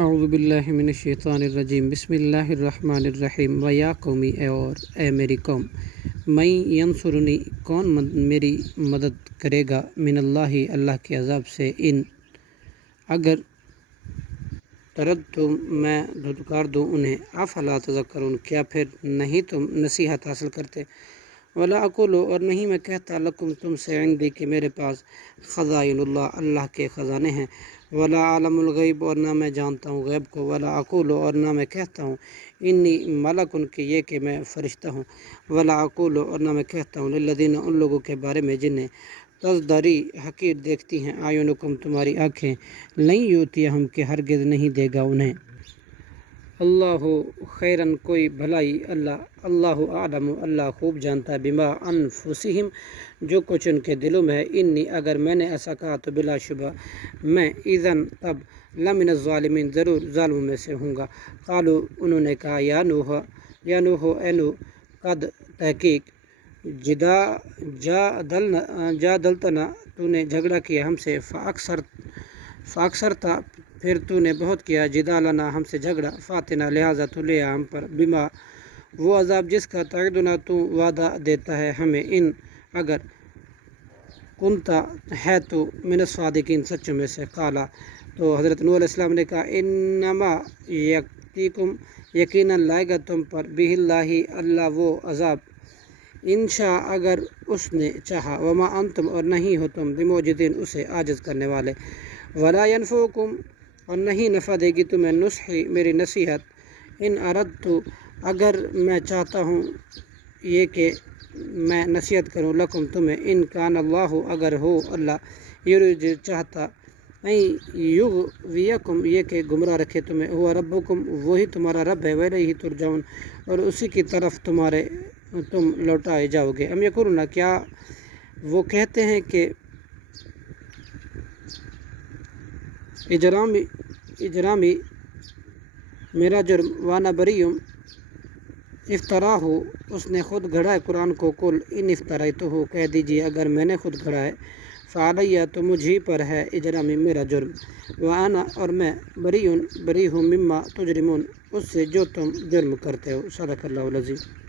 اعوذ باللہ من الشیطان الرجیم بسم اللہ الرحمن الرحیم و یا قومی اور اے میری قوم من ینصرنی کون میری مدد کرے گا من اللہ اللہ کے عذاب سے ان اگر طردتم میں دھتکار دوں انہیں افلا تذکرون کیا پھر نہیں تم نصیحت حاصل کرتے ولا اقول اور نہیں میں کہتا لکم تم سے عندی کہ میرے پاس خزائن اللہ اللہ کے خزانے ہیں ولا عالم الغیب اور نہ میں جانتا ہوں غیب کو ولا اقول اور نہ میں کہتا ہوں انی ملکن کہ یہ کہ میں فرشتہ ہوں ولا اقول اور نہ میں کہتا ہوں للذین ان لوگوں کے بارے میں جنہیں تزدری حقیر دیکھتی ہیں اعینکم تمہاری آنکھیں لن یؤتیہم کہ ہرگز نہیں دے گا انہیں اللہ خیرن کوئی بھلائی اللہ اعلم اللہ خوب جانتا ہے بما انفسہم جو کچھ ان کے دلوں میں ہے انی اگر میں نے ایسا کہا تو بلا شبہ میں اذن تب لمن الظالمین ضرور ظالموں میں سے ہوں گا قالوا انہوں نے کہا یا نوح اے نوح قد تحقیق جادلتنا تو نے جھگڑا کیا ہم سے فاکثرتا پھر تو نے بہت کیا جدالنا ہم سے جھگڑا فاتنا لہٰذا تو لیا ہم پر بما وہ عذاب جس کا تعدنا تو وعدہ دیتا ہے ہمیں ان اگر کنتا ہے تو من الصادقین سچوں میں سے قالا تو حضرت نوح علیہ السلام نے کہا انما یکتیکم یقیناً لائے گا تم پر بہ اللہ وہ عذاب انشاء اگر اس نے چاہا وما انتم اور نہیں ہو تم بموجدین اسے عاجز کرنے والے ولا ینفعکم اور نہیں نفع دے گی تمہیں نصحی میری نصیحت ان اردت اگر میں چاہتا ہوں یہ کہ میں نصیحت کروں لکم تمہیں ان کان اللہ اگر ہو اللہ یرید چاہتا یغویکم یہ کہ گمراہ رکھے تمہیں ہوا ربکم وہی تمہارا رب ہے ویلیہ ترجعون اور اسی کی طرف تم لوٹائے جاؤ گے ام یقولون کیا وہ کہتے ہیں کہ اجرامی میرا جرم وانا بریم افطرا ہو اس نے خود گھڑا ہے قرآن کو کل ان افطرائی تو ہو کہہ دیجیے اگر میں نے خود گھڑا ہے فعلیہ تو مجھے پر ہے اجرامی میرا جرم وانا اور میں بری ہوں مما تجرمون اس سے جو تم جرم کرتے ہو صدق اللہ العظیم.